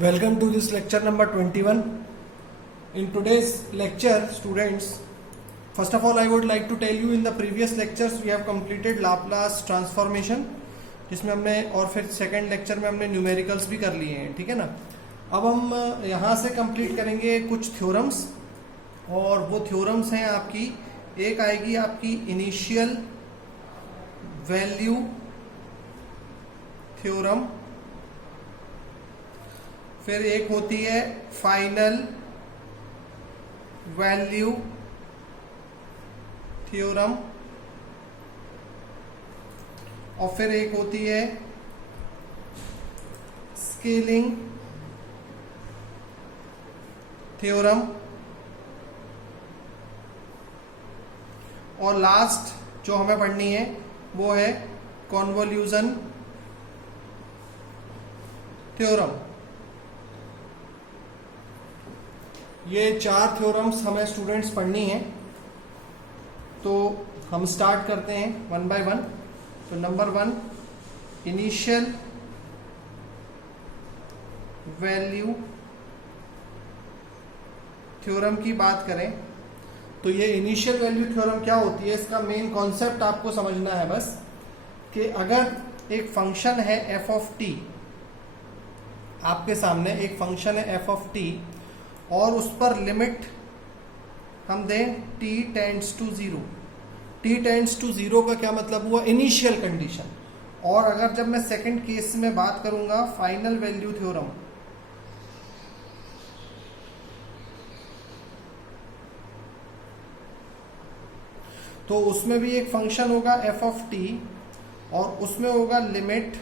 Welcome to this lecture number 21. In today's lecture, students, first of all I would like to tell you in the previous lectures we have completed Laplace transformation, जिसमें हमने और फिर second lecture में हमने numericals भी कर लिए हैं, ठीक है ना। अब हम यहाँ से कंप्लीट करेंगे कुछ थ्योरम्स, और वो थ्योरम्स हैं आपकी, एक आएगी आपकी इनिशियल वैल्यू थ्योरम, फिर एक होती है फाइनल वैल्यू थ्योरम, और फिर एक होती है स्केलिंग थ्योरम, और लास्ट जो हमें पढ़नी है वो है कॉन्वोल्यूशन थ्योरम। ये चार थ्योरम्स हमें स्टूडेंट्स पढ़नी है, तो हम स्टार्ट करते हैं वन बाय वन। तो number one, initial value theorem की बात करें तो ये इनिशियल वैल्यू थ्योरम क्या होती है, इसका मेन कॉन्सेप्ट आपको समझना है बस, कि अगर एक फंक्शन है एफ ऑफ टी, आपके सामने एक फंक्शन है एफ ऑफ टी, और उस पर लिमिट हम दें t tends to zero. t tends to zero का क्या मतलब हुआ, इनिशियल कंडीशन। और अगर जब मैं सेकंड केस में बात करूंगा फाइनल वैल्यू थ्योरम, तो उसमें भी एक फंक्शन होगा एफ ऑफ टी, और उसमें होगा लिमिट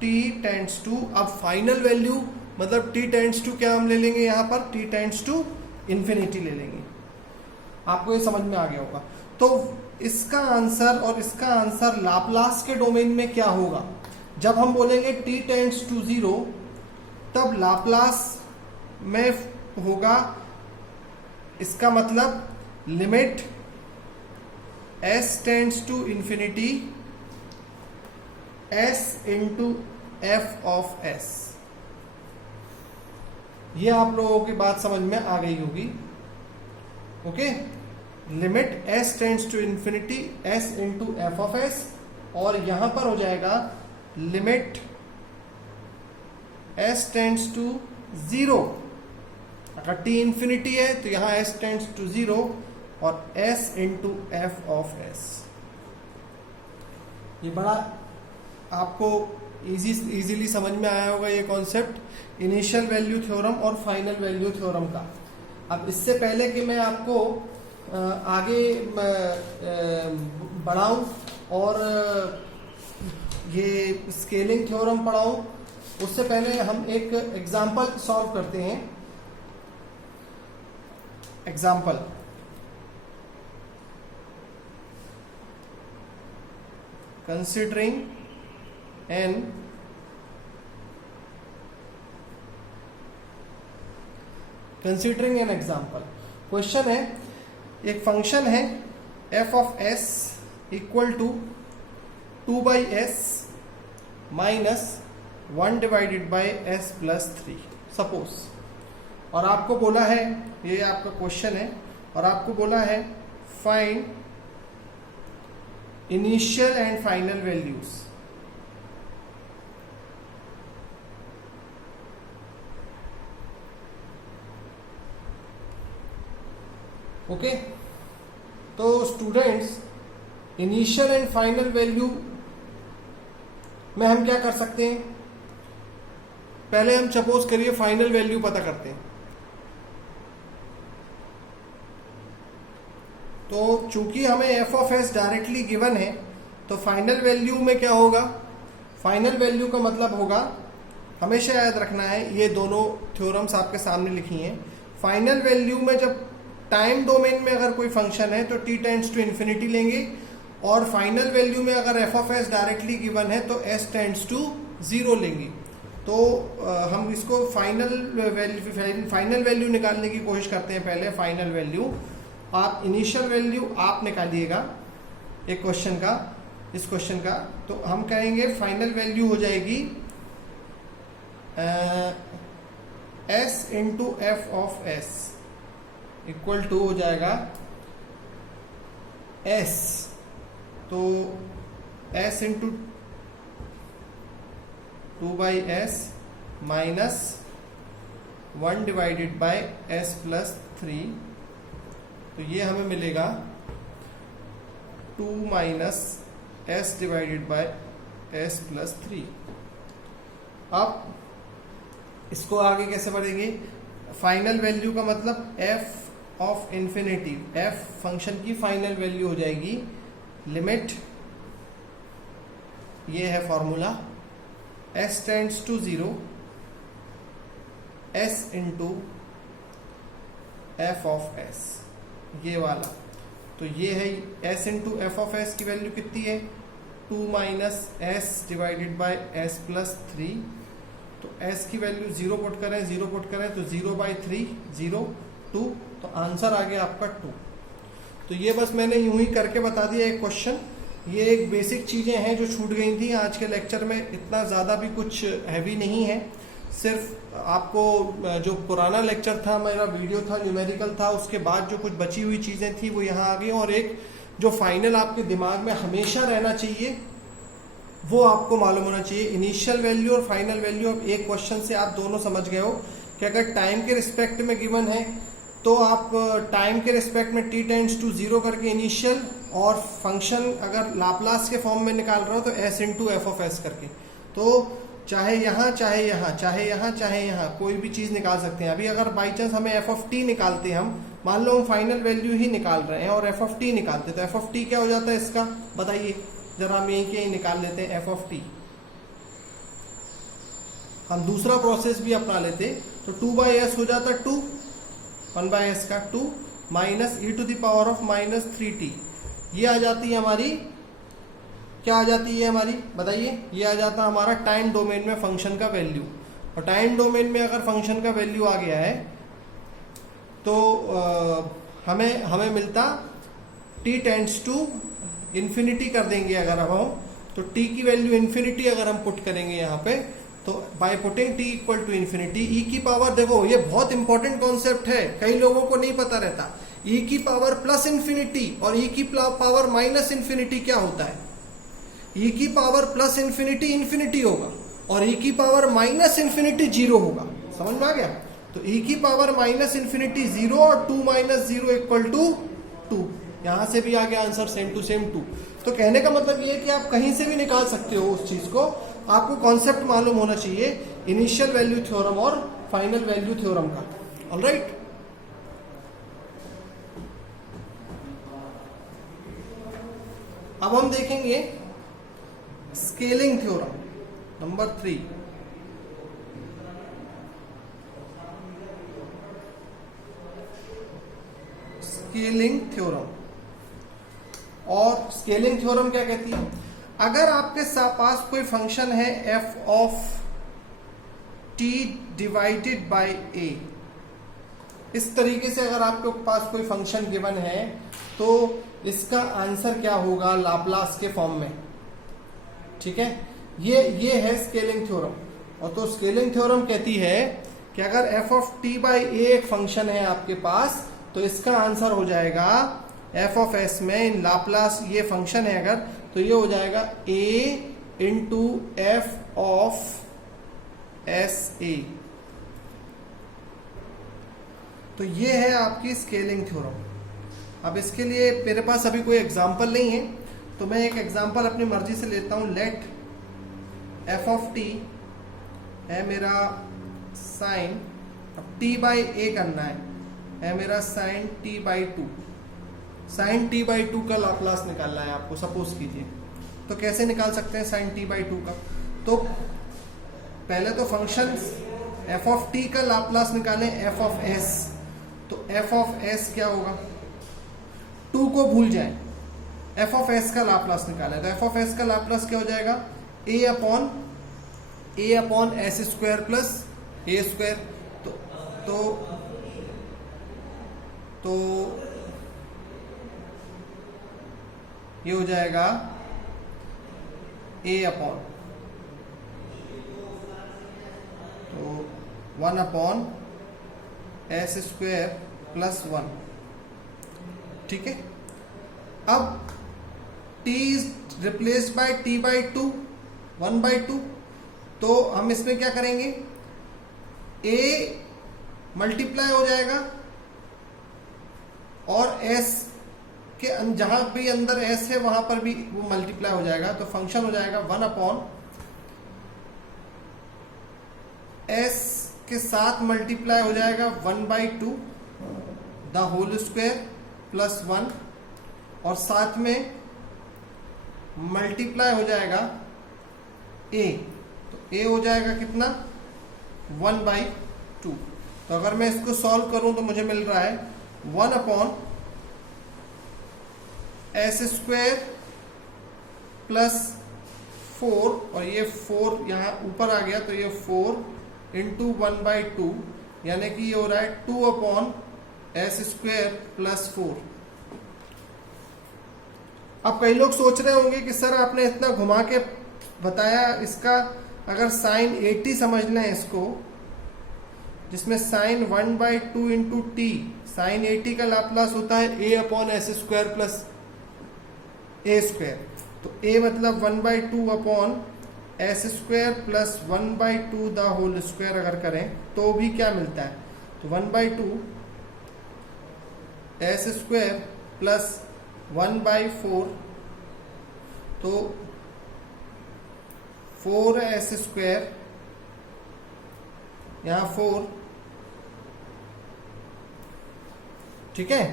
t टेंड्स टू, अब फाइनल वैल्यू मतलब t टेंड्स टू क्या हम ले लेंगे यहाँ पर, t टेंड्स टू इन्फिनिटी ले लेंगे। आपको ये समझ में आ गया होगा। तो इसका आंसर और इसका आंसर लाप्लास के डोमेन में क्या होगा, जब हम बोलेंगे t टेंड्स टू जीरो, तब लाप्लास में होगा, इसका मतलब limit s tends to infinity s into f of s। ये आप लोगों की बात समझ में आ गई होगी। Okay, limit s tends to infinity s into f of s, और यहां पर हो जाएगा limit s tends to zero. अगर t इन्फिनिटी है तो यहां s टेंड्स टू जीरो और s into f of s। ये बड़ा आपको इजीली समझ में आया होगा ये कॉन्सेप्ट, इनिशियल वैल्यू थ्योरम और फाइनल वैल्यू थ्योरम का। अब इससे पहले कि मैं आपको आगे बढ़ाऊं और ये स्केलिंग थ्योरम पढ़ाऊं, उससे पहले हम एक एग्जांपल सॉल्व करते हैं। Example, considering an example. Question है, एक फंक्शन है f of s equal to 2/s minus 1 divided by s plus 3 suppose, और आपको बोला है, ये आपका क्वेश्चन है, और आपको बोला है find initial and final values. Okay, तो students initial and final value में हम क्या कर सकते हैं, पहले हम सपोज करिए फाइनल वैल्यू पता करते हैं। तो चूंकि हमें F of S directly given है, तो फाइनल वैल्यू में क्या होगा, फाइनल वैल्यू का मतलब होगा, हमेशा याद रखना है, ये दोनों थ्योरम्स आपके सामने लिखी हैं। फाइनल वैल्यू में जब टाइम डोमेन में अगर कोई फंक्शन है तो t टेंड्स टू इन्फिनिटी लेंगे, और फाइनल वैल्यू में अगर f of s directly given है तो s टेंड्स टू जीरो लेंगे। तो हम इसको फाइनल वैल्यू निकालने की कोशिश करते हैं। पहले फाइनल वैल्यू, आप इनिशियल वैल्यू आप निकालिएगा एक क्वेश्चन का, इस क्वेश्चन का, तो हम कहेंगे फाइनल वैल्यू हो जाएगी s into f of s equal to हो जाएगा एस, तो s into 2/s minus 1 divided by s plus 3, तो ये हमें मिलेगा 2 minus s divided by s plus 3। अब इसको आगे कैसे बढ़ेंगे? फाइनल वैल्यू का मतलब f of infinity, f function की फाइनल वैल्यू हो जाएगी लिमिट, ये है formula, s tends to 0 s into f of s, ये वाला। तो ये है s into f of s की वैल्यू कितनी है? 2 minus s divided by s plus 3, तो s की वैल्यू 0 पुट करें, 0 पुट करें तो 0/3 0 2, तो आंसर आ गया आपका 2। तो ये बस मैंने यूं ही करके बता दिया एक क्वेश्चन। ये एक बेसिक चीजें हैं जो छूट गई थी आज के लेक्चर में, इतना ज़्यादा भी कुछ हैवी नहीं है, सिर्फ आपको जो पुराना लेक्चर था, मेरा वीडियो था, न्यूमेरिकल था, उसके बाद जो कुछ बची हुई चीज़ें थी वो यहाँ आ गई, और एक जो फाइनल आपके दिमाग में हमेशा रहना चाहिए वो आपको मालूम होना चाहिए, इनिशियल वैल्यू और फाइनल वैल्यू। अब एक क्वेश्चन से आप दोनों समझ गए हो कि अगर टाइम के रिस्पेक्ट में गिवन है तो आप टाइम के रिस्पेक्ट में t टेंड्स टू 0 करके इनिशियल, और फंक्शन अगर लाप्लास के फॉर्म में निकाल रहा हो तो s into f of S करके, तो चाहे यहाँ चाहे यहाँ चाहे यहाँ चाहे यहाँ कोई भी चीज़ निकाल सकते हैं। अभी अगर बाई चांस हमें एफ ऑफ टी निकालते हैं, हम मान लो हम फाइनल वैल्यू ही निकाल रहे हैं और एफ ऑफ टी निकालते, तो एफ ऑफ टी क्या हो जाता है इसका बताइए जरा, हम यहीं के ही निकाल लेते हैं एफ ऑफ टी। हम दूसरा प्रोसेस भी अपना लेते तो 2/s हो जाता 2, 1/s का 2 minus e to the power of minus 3t, ये आ जाती है हमारी, क्या आ जाती है हमारी बताइए, ये आ जाता है हमारा टाइम डोमेन में फंक्शन का वैल्यू। और टाइम डोमेन में अगर फंक्शन का वैल्यू आ गया है तो हमें मिलता t टेंड्स टू इन्फिनिटी कर देंगे अगर हम, तो t की वैल्यू इन्फिनिटी अगर हम पुट करेंगे यहाँ पे, तो by putting t equal to infinity, e की पावर, देखो ये बहुत इंपॉर्टेंट कॉन्सेप्ट है, कई लोगों को नहीं पता रहता, e की पावर प्लस इन्फिनिटी और e की पावर माइनस इन्फिनिटी क्या होता है? e की पावर प्लस इन्फिनिटी इन्फिनिटी होगा और e की पावर माइनस इन्फिनिटी 0 होगा, समझ में आ गया? तो e की पावर माइनस इन्फिनिटी 0 और 2 माइनस 0 इक्वल टू 2, यहां से भी आ गया आंसर सेम टू सेम 2। तो कहने का मतलब ये है कि आप कहीं से भी निकाल सकते हो उस चीज को, आपको कॉन्सेप्ट मालूम होना चाहिए इनिशियल वैल्यू थ्योरम और फाइनल वैल्यू थ्योरम का। ऑलराइट, अब हम देखेंगे scaling theorem number 3। Scaling theorem, और स्केलिंग थ्योरम क्या कहती है? अगर आपके पास कोई फंक्शन है f of t divided by a, इस तरीके से अगर आपके पास कोई फंक्शन गिवन है तो इसका आंसर क्या होगा लाप्लास के फॉर्म में, ठीक है? ये है स्केलिंग थ्योरम। और तो स्केलिंग थ्योरम कहती है कि अगर f of t by a एक फंक्शन है आपके पास, तो इसका आंसर हो जाएगा f ऑफ s में इन लाप्लास, ये फंक्शन है अगर, तो ये हो जाएगा a into f of S A. तो ये है आपकी स्केलिंग थ्योरम। अब इसके लिए मेरे पास अभी कोई एग्जाम्पल नहीं है, तो मैं एक एग्जाम्पल अपनी मर्जी से लेता हूं। लेट एफ ऑफ टी है मेरा साइन, अब टी बाई ए करना है मेरा sine T by 2, sine T by 2 का लाप्लास निकालना है आपको, सपोज कीजिए। तो कैसे निकाल सकते हैं साइन टी बाई 2 का? तो पहले तो फंक्शन एफ ऑफ टी का लाप्लास निकालें एफ ऑफ एस, तो एफ ऑफ एस क्या होगा, 2 को भूल जाए, एफ ऑफ एस का लाप्लास निकालें, तो एफ ऑफ एस का लाप्लास क्या हो जाएगा, A upon S square plus A square. तो ये हो जाएगा A upon, 1 upon S square plus 1। ठीक है, अब t is replaced by t by 2, 1/2। तो हम इसमें क्या करेंगे, a मल्टीप्लाई हो जाएगा और s के जहां भी अंदर s है वहां पर भी वो मल्टीप्लाई हो जाएगा। तो फंक्शन हो जाएगा 1 अपॉन s के साथ मल्टीप्लाई हो जाएगा 1/2 द होल स्क्वायर प्लस 1, और साथ में मल्टीप्लाई हो जाएगा a। तो a हो जाएगा कितना, 1/2। तो अगर मैं इसको सॉल्व करूं तो मुझे मिल रहा है 1 अपॉन एस स्क्वायर प्लस 4, और ये 4 यहाँ ऊपर आ गया तो ये 4 इंटू 1/2, यानी कि ये हो रहा है 2 अपॉन एस स्क्वायर प्लस 4। अब कई लोग सोच रहे होंगे कि सर आपने इतना घुमा के बताया, इसका अगर साइन 80 समझ लें इसको, जिसमें साइन 1/2 इंटू टी, साइन 80 का लाप्लास होता है a upon S square plus A square. तो a मतलब 1/2 upon S square plus 1/2 the whole square अगर करें तो भी क्या मिलता है, तो 1/2 एस स्क्वायर प्लस 1/4, तो 4s स्क्वायर, यहां 4। ठीक है,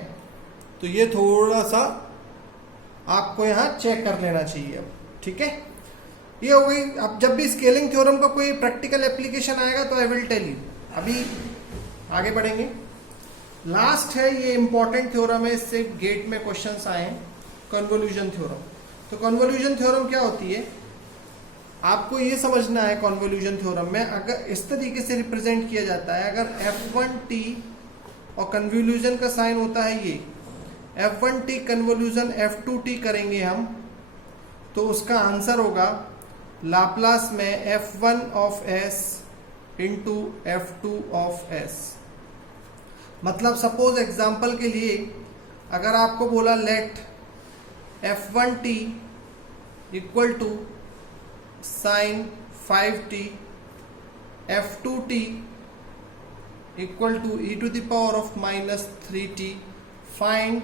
तो ये थोड़ा सा आपको यहां चेक कर लेना चाहिए अब। ठीक है, ये हो गई। अब जब भी स्केलिंग थ्योरम का कोई प्रैक्टिकल एप्लीकेशन आएगा तो आई विल टेल यू। अभी आगे बढ़ेंगे। लास्ट है, ये इंपॉर्टेंट थ्योरम है, इससे गेट में क्वेश्चंस आए हैं, कन्वोल्यूशन थ्योरम। तो कन्वोल्यूशन थ्योरम क्या होती है, आपको ये समझना है। कन्वोल्यूशन थ्योरम में अगर इस तरीके से रिप्रेजेंट किया जाता है, अगर f1t और कन्वोल्यूशन का साइन होता है ये f1t कन्वोल्यूशन f2t करेंगे हम, तो उसका आंसर होगा लाप्लास में f1 of s into f2 of s। मतलब सपोज एग्जांपल के लिए अगर आपको बोला let f1t equal to sine 5t, f2t equal to e to the power of minus 3t, find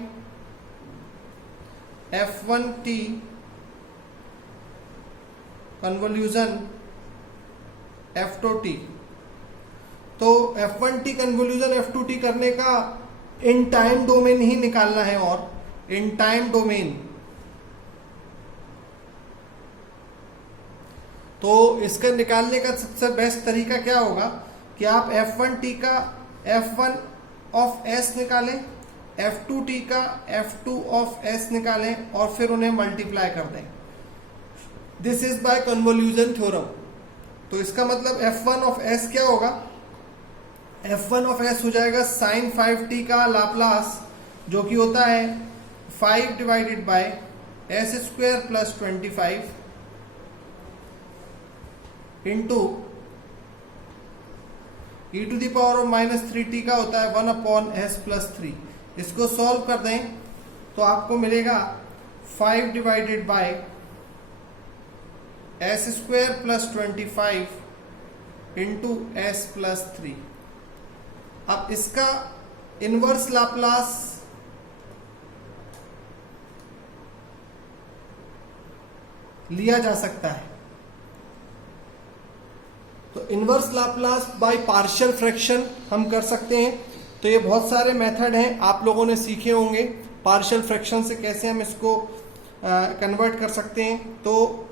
f1t convolution f2t। तो f1t convolution f2t करने का in time domain ही निकालना है, और इन टाइम डोमेन, तो इसका निकालने का सबसे बेस्ट तरीका क्या होगा कि आप f1t का f1 ऑफ s निकालें, f2t का f2 ऑफ s निकालें और फिर उन्हें मल्टीप्लाई कर दें। This is by convolution theorem. तो इसका मतलब f1 ऑफ s क्या होगा, f1 ऑफ s हो जाएगा साइन 5t का लाप्लास, जो कि होता है 5 divided by s square plus 25 into e to the power of minus 3t का होता है 1 अपॉन s प्लस 3। इसको सॉल्व कर दें तो आपको मिलेगा 5 divided by s square plus 25 into s plus 3। अब इसका इनवर्स लाप्लास लिया जा सकता है। तो inverse Laplace by partial fraction हम कर सकते हैं। तो ये बहुत सारे मेथड हैं, आप लोगों ने सीखे होंगे पार्शियल फ्रैक्शन से कैसे हम इसको कन्वर्ट कर सकते हैं। तो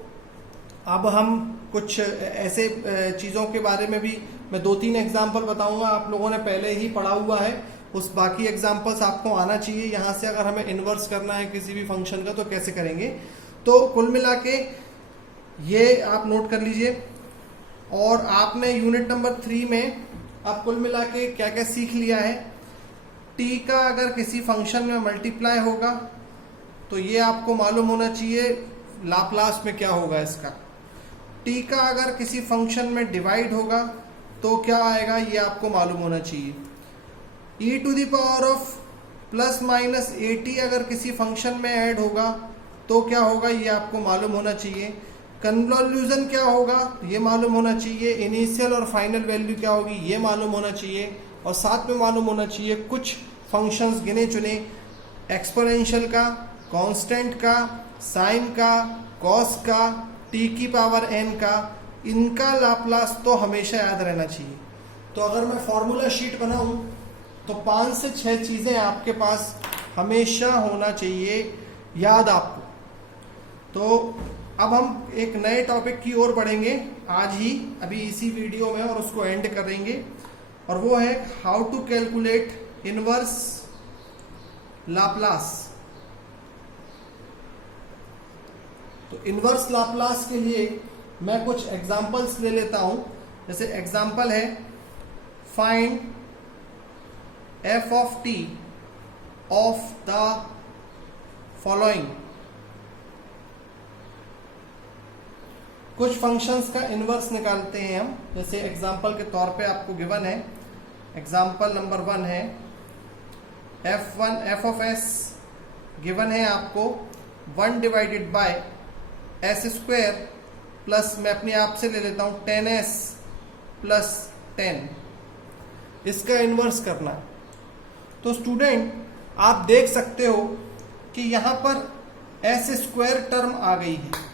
अब हम कुछ ऐसे चीज़ों के बारे में भी मैं 2-3 एग्जाम्पल बताऊंगा, आप लोगों ने पहले ही पढ़ा हुआ है, उस बाकी एग्जाम्पल्स आपको आना चाहिए। यहाँ से अगर हमें इन्वर्स करना है किसी भी फंक्शन का तो कैसे करेंगे। तो कुल मिला के ये आप नोट कर लीजिए। और आपने यूनिट नंबर 3 में अब कुल मिला के क्या क्या सीख लिया है। t का अगर किसी फंक्शन में मल्टीप्लाई होगा तो ये आपको मालूम होना चाहिए लाप्लास में क्या होगा इसका। t का अगर किसी फंक्शन में डिवाइड होगा तो क्या आएगा ये आपको मालूम होना चाहिए। e to the power of plus minus AT अगर किसी फंक्शन में ऐड होगा तो क्या होगा ये आपको मालूम होना चाहिए। कन्वॉल्यूशन क्या होगा ये मालूम होना चाहिए। इनिशियल और फाइनल वैल्यू क्या होगी ये मालूम होना चाहिए। और साथ में मालूम होना चाहिए कुछ फंक्शंस गिने चुने, एक्सपोनेंशियल का, कांस्टेंट का, साइन का, कॉस का, t की पावर n का, इनका लाप्लास तो हमेशा याद रहना चाहिए। तो अगर मैं फॉर्मूला शीट बनाऊं तो 5 से 6 चीजें आपके पास हमेशा होना चाहिए याद आपको। तो अब हम एक नए टॉपिक की ओर बढ़ेंगे आज ही, अभी इसी वीडियो में, और उसको एंड करेंगे, और वो है how to calculate inverse Laplace. तो इनवर्स लाप्लास के लिए मैं कुछ एग्जांपल्स ले लेता हूं। जैसे एग्जांपल है find f of t of the following. कुछ फंक्शंस का इनवर्स निकालते हैं हम। जैसे एग्जांपल के तौर पे आपको गिवन है, एग्जांपल नंबर 1 है f ऑफ s गिवन है आपको 1 divided by s square plus, मैं अपने आप से ले लेता हूं 10s प्लस 10। इसका इनवर्स करना है। तो स्टूडेंट आप देख सकते हो कि यहां पर s स्क्वायर टर्म आ गई है।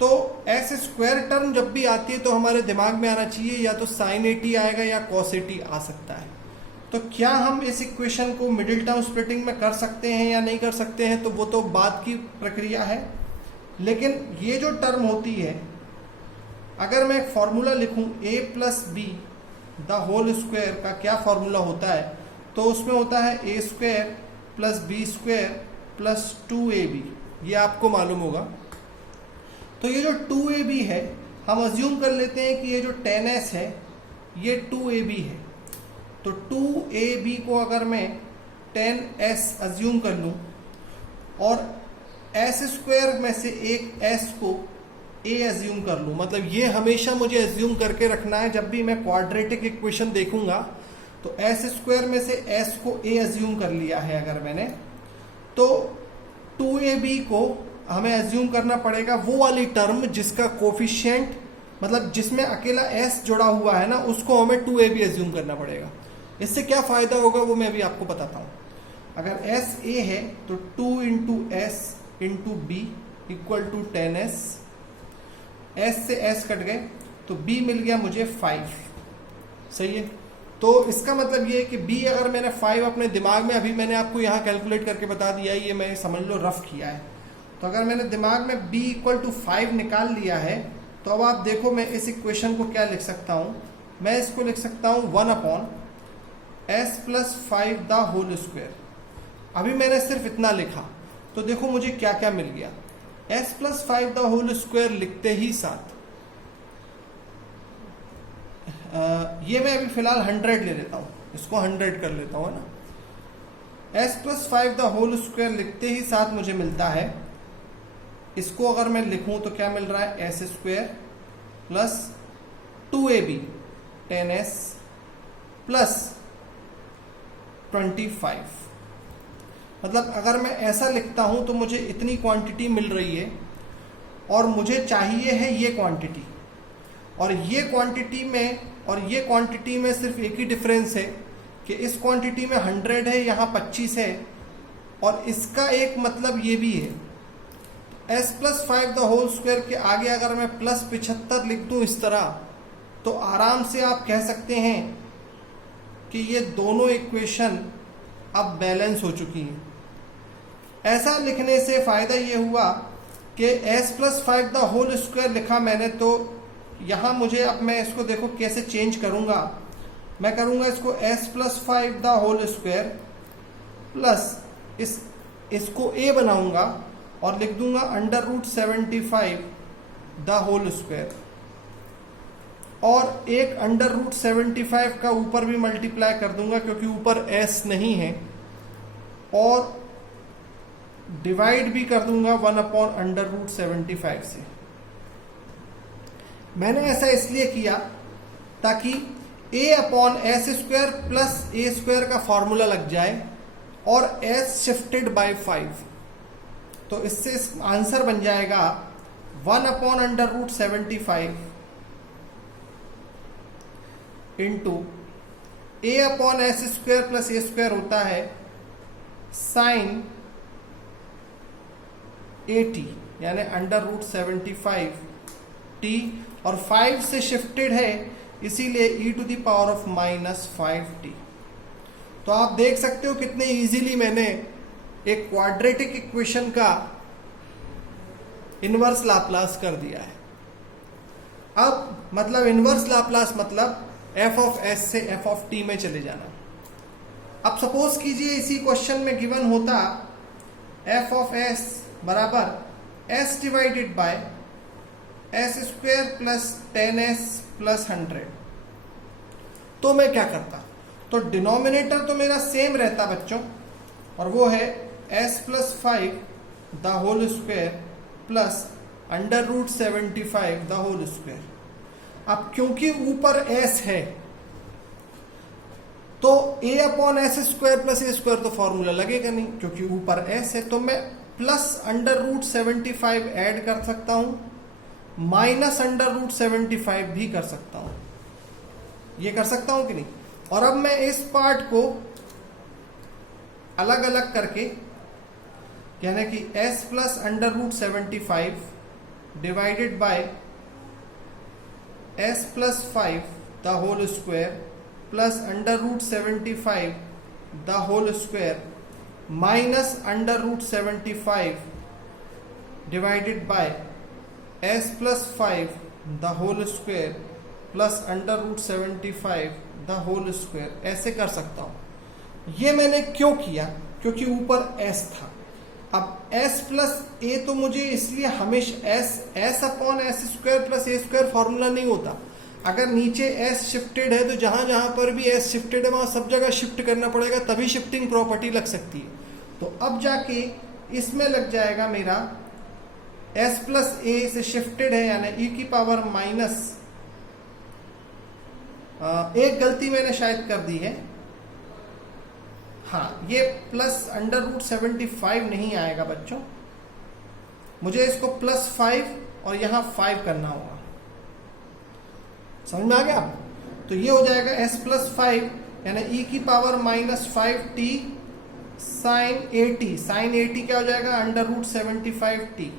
तो s स्क्वायर टर्म जब भी आती है तो हमारे दिमाग में आना चाहिए या तो sin AT आएगा या cos AT आ सकता है। तो क्या हम इस इक्वेशन को मिडिल टर्म स्प्लिटिंग में कर सकते हैं या नहीं कर सकते हैं, तो वो तो बाद की प्रक्रिया है। लेकिन ये जो टर्म होती है, अगर मैं एक फॉर्मूला लिखूं a plus b the whole square का क्या फॉर्मूला होता है, तो उसमें होता है a square plus b square plus 2ab। ये आपको मालूम होगा। तो ये जो 2ab है, हम अज्यूम कर लेते हैं कि ये जो 10s है ये 2ab है। तो 2ab को अगर मैं 10s अज्यूम कर लूं और s स्क्वायर में से एक s को a अज्यूम कर लूं, मतलब ये हमेशा मुझे अज्यूम करके रखना है। जब भी मैं क्वाड्रेटिक इक्वेशन देखूंगा तो s स्क्वायर में से s को a अज्यूम कर लिया है अगर मैंने, तो 2ab को हमें अज्यूम करना पड़ेगा वो वाली टर्म जिसका कोफिशिएंट, मतलब जिसमें अकेला s जुड़ा हुआ है ना, उसको हमें 2ab अज्यूम करना पड़ेगा। इससे क्या फायदा होगा वो मैं अभी आपको बताता हूं। अगर s a है तो 2 into s into b equal to 10s, s से s कट गए तो b मिल गया मुझे 5। सही है। तो इसका मतलब ये है कि b अगर मैंने 5 अपने दिमाग में, अभी मैंने आपको यहाँ कैलकुलेट करके बता दिया है, ये मैं समझ लो रफ किया है। तो अगर मैंने दिमाग में b इक्वल टू 5 निकाल लिया है, तो अब आप देखो मैं इस इक्वेशन को क्या लिख सकता हूं। मैं इसको लिख सकता हूं 1 upon s plus 5 the whole square. अभी मैंने सिर्फ इतना लिखा, तो देखो मुझे क्या क्या मिल गया। s plus 5 the whole square लिखते ही साथ ये मैं अभी फिलहाल 100 ले लेता हूं, इसको 100 कर लेता हूं, है ना। s plus 5 the whole square लिखते ही साथ मुझे मिलता है, इसको अगर मैं लिखूं तो क्या मिल रहा है, s square plus 2ab 10s plus 25। मतलब अगर मैं ऐसा लिखता हूं तो मुझे इतनी क्वांटिटी मिल रही है और मुझे चाहिए है ये क्वांटिटी, और ये क्वांटिटी में और ये क्वांटिटी में सिर्फ एक ही डिफरेंस है कि इस क्वांटिटी में 100 है, यहाँ 25 है, और इसका एक मतलब ये भी है। s plus 5 the whole square के आगे अगर मैं प्लस 75 लिख दूं इस तरह, तो आराम से आप कह सकते हैं कि ये दोनों इक्वेशन अब बैलेंस हो चुकी हैं। ऐसा लिखने से फायदा ये हुआ कि s plus 5 the whole square लिखा मैंने, तो यहाँ मुझे, अब मैं इसको देखो कैसे चेंज करूंगा। मैं करूंगा इसको s plus 5 the whole square plus इसको a बनाऊंगा और लिख दूंगा under root 75 the whole square, और एक अंडर रूट 75 का ऊपर भी मल्टीप्लाई कर दूंगा क्योंकि ऊपर s नहीं है, और डिवाइड भी कर दूंगा 1 अपॉन अंडर रूट 75 से। मैंने ऐसा इसलिए किया ताकि a upon S square plus A square का फॉर्मूला लग जाए और s शिफ्टेड बाय 5। तो इससे आंसर बन जाएगा 1 upon under root 75 into a upon S square plus A square होता है साइन 80 यानी अंडर रूट 75 t, और 5 से शिफ्टेड है इसीलिए e to the power of -5t। तो आप देख सकते हो कितने इजीली मैंने एक क्वाड्रेटिक इक्वेशन का इनवर्स लाप्लास कर दिया है। अब मतलब इनवर्स लाप्लास मतलब f ऑफ s से f ऑफ t में चले जाना। अब सपोज कीजिए इसी क्वेश्चन में गिवन होता f ऑफ s बराबर s divided by s square plus 10s plus 100, तो मैं क्या करता? तो डिनोमिनेटर तो मेरा सेम रहता बच्चों, और वो है s plus 5 the whole square plus under root 75 the whole square. अब क्योंकि ऊपर s है तो a upon S square plus A square तो फॉर्मूला लगेगा नहीं, क्योंकि ऊपर s है। तो मैं प्लस अंडर रूट 75 ऐड कर सकता हूं, माइनस अंडर रूट 75 भी कर सकता हूं। ये कर सकता हूं कि नहीं? और अब मैं इस पार्ट को अलग अलग करके यानी कि s plus under root 75 divided by s plus 5 the whole square plus under root 75 the whole square minus under root 75 divided by s plus 5 the whole square plus under root 75 the whole square, ऐसे कर सकता हूं। ये मैंने क्यों किया? क्योंकि ऊपर s था। अब s प्लस a तो मुझे इसलिए हमेशा s upon S square plus ए स्क्वायर फॉर्मूला नहीं होता। अगर नीचे s शिफ्टेड है तो जहां जहां पर भी s शिफ्टेड है वहां सब जगह शिफ्ट करना पड़ेगा, तभी शिफ्टिंग प्रॉपर्टी लग सकती है। तो अब जाके इसमें लग जाएगा मेरा s प्लस ए से शिफ्टेड है यानी e की पावर माइनस, एक गलती मैंने शायद कर दी है, हाँ ये प्लस अंडर रूट 75 नहीं आएगा बच्चों, मुझे इसको प्लस 5 और यहां 5 करना होगा। समझ में आ गया? तो ये हो जाएगा s प्लस 5 यानी e की power minus 5t sign 80। Sign 80 क्या हो जाएगा? अंडर रूट 75t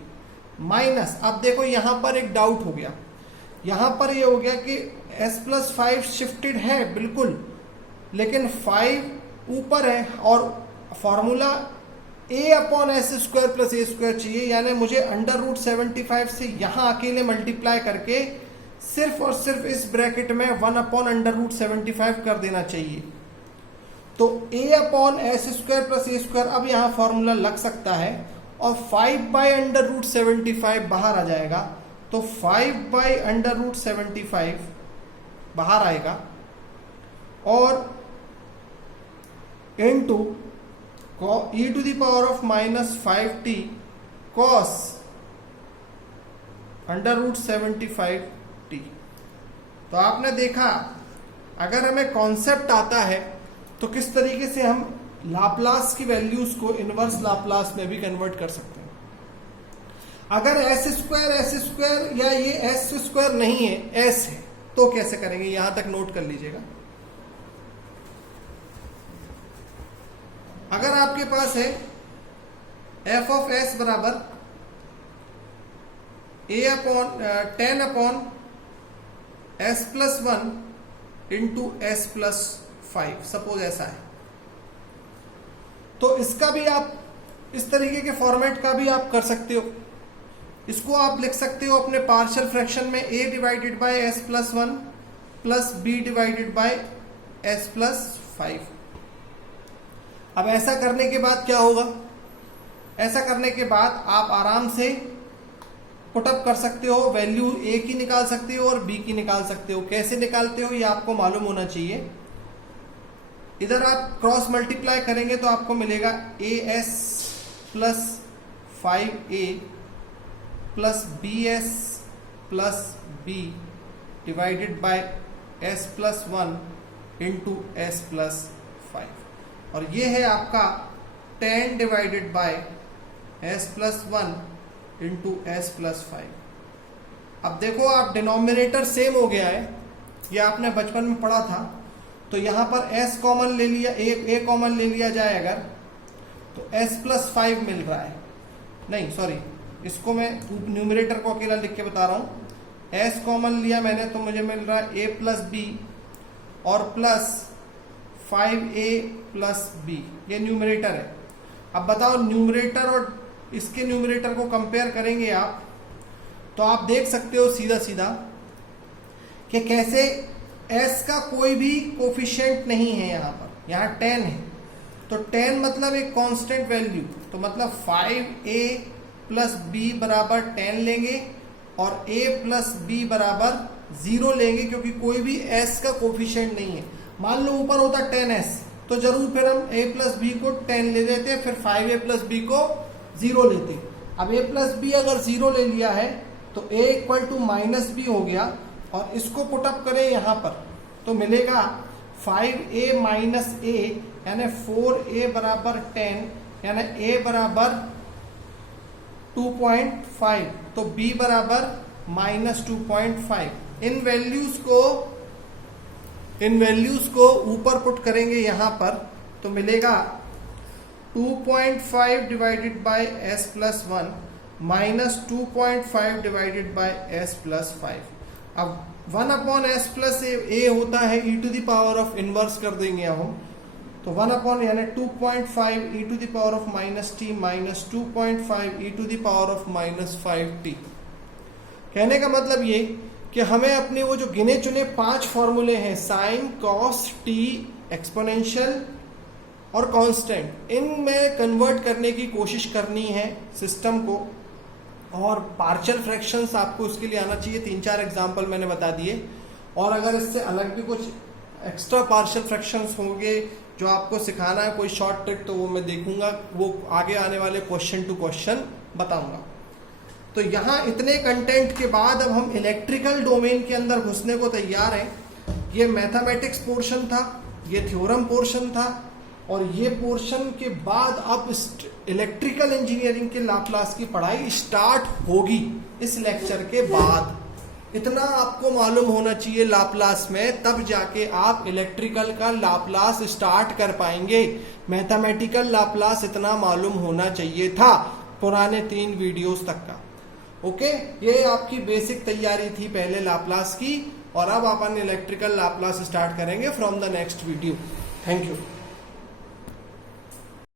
माइनस, अब देखो यहां पर एक डाउट हो गया, यहां पर ये हो गया कि s प्लस 5 शिफ्टेड है बिल्कुल, लेकिन 5 ऊपर है और formula a upon S square plus A square चाहिए, यानी मुझे अंडर रूट 75 से यहां अकेले मल्टीप्लाई करके सिर्फ और सिर्फ इस ब्रैकेट में 1 अपॉन अंडर रूट 75 कर देना चाहिए। तो a upon S square plus A square अब यहां फॉर्मूला लग सकता है और 5 बाई अंडर रूट 75 बाहर आ जाएगा, तो 5 बाई अंडर रूट 75 बाहर आएगा और into e to the power of minus 5t cos under root 75t। तो आपने देखा अगर हमें कॉन्सेप्ट आता है तो किस तरीके से हम लाप्लास की वैल्यूज को इनवर्स लाप्लास में भी कन्वर्ट कर सकते हैं। अगर एस स्क्वायर या ये एस स्क्वायर नहीं है, एस है, तो कैसे करेंगे? यहां तक नोट कर लीजिएगा। अगर आपके पास है एफ ऑफ एस बराबर A upon 10 upon S plus 1 into S plus 5, suppose ऐसा है, तो इसका भी आप इस तरीके के फॉर्मेट का भी आप कर सकते हो। इसको आप लिख सकते हो अपने पार्शियल फ्रैक्शन में a divided by s plus 1 plus b divided by s plus 5। अब ऐसा करने के बाद क्या होगा? ऐसा करने के बाद आप आराम से पुटअप कर सकते हो, वैल्यू a की निकाल सकते हो और b की निकाल सकते हो। कैसे निकालते हो ये आपको मालूम होना चाहिए। इधर आप क्रॉस मल्टीप्लाई करेंगे तो आपको मिलेगा as plus 5a plus bs plus b divided by s plus 1 into S plus 5 और ये है आपका 10 divided by s plus 1 into S plus 5। अब देखो आप डिनोमिनेटर सेम हो गया है, ये आपने बचपन में पढ़ा था। तो यहां पर s कॉमन ले लिया, a कॉमन ले लिया जाए अगर, तो s प्लस 5 मिल रहा है। नहीं सॉरी, इसको मैं न्यूमरेटर को अकेला लिख के बता रहा हूं। s कॉमन लिया मैंने तो मुझे मिल रहा है a प्लस बी और प्लस 5a प्लस b, ये न्यूमरेटर है। अब बताओ न्यूमरेटर और इसके न्यूमरेटर को कंपेयर करेंगे आप, तो आप देख सकते हो सीधा सीधा कि कैसे s का कोई भी कोफिशिएंट नहीं है यहाँ पर, यहाँ 10 है। तो 10 मतलब एक कांस्टेंट वैल्यू, तो मतलब 5a प्लस b बराबर 10 लेंगे और a प्लस b बराबर 0 लेंगे, क्योंकि कोई भी s का कोफिशिएंट नहीं है। मान लो ऊपर होता 10s तो जरूर फिर हम a प्लस b को 10 ले देते, फिर 5a प्लस b को 0 लेते। अब a प्लस b अगर 0 ले लिया है तो a equal to minus b हो गया, और इसको पुटअप करें यहां पर तो मिलेगा 5a माइनस a यानी 4a बराबर 10 यानी a बराबर 2.5, तो b बराबर माइनस 2.5। इन वैल्यूज को ऊपर पुट करेंगे यहां पर तो मिलेगा 2.5 divided by s plus 1 minus 2.5 divided by s plus 5। अब 1 अपॉन एस प्लस ए होता है e to the power of inverse कर देंगे अब हम, तो 1 अपॉन यानी 2.5 e to the power of minus t minus 2.5 e to the power of minus 5t। कहने का मतलब ये कि हमें अपने वो जो गिने चुने 5 फॉर्मूले हैं साइन कॉस टी एक्सपोनेंशियल और कांस्टेंट, इनमें कन्वर्ट करने की कोशिश करनी है सिस्टम को। और पार्शियल फ्रैक्शंस आपको उसके लिए आना चाहिए, 3-4 एग्जांपल मैंने बता दिए। और अगर इससे अलग भी कुछ एक्स्ट्रा पार्शियल फ्रैक्शंस होंगे जो आपको सिखाना है, कोई शॉर्ट ट्रिक, तो वो मैं देखूंगा, वो आगे आने वाले क्वेश्चन टू क्वेश्चन बताऊंगा। तो यहाँ इतने कंटेंट के बाद अब हम इलेक्ट्रिकल डोमेन के अंदर घुसने को तैयार हैं। ये मैथमेटिक्स पोर्शन था, ये थ्योरम पोर्शन था, और ये पोर्शन के बाद अब इलेक्ट्रिकल इंजीनियरिंग के लाप्लास की पढ़ाई स्टार्ट होगी इस लेक्चर के बाद। इतना आपको मालूम होना चाहिए लाप्लास में, तब जाके आप इलेक्ट्रिकल का लाप्लास स्टार्ट कर पाएंगे। मैथमेटिकल लाप्लास इतना मालूम होना चाहिए था पुराने 3 वीडियोस तक का। ओके, ये आपकी बेसिक तैयारी थी पहले लाप्लास की, और अब अपन इलेक्ट्रिकल लाप्लास स्टार्ट करेंगे from the next video. Thank you.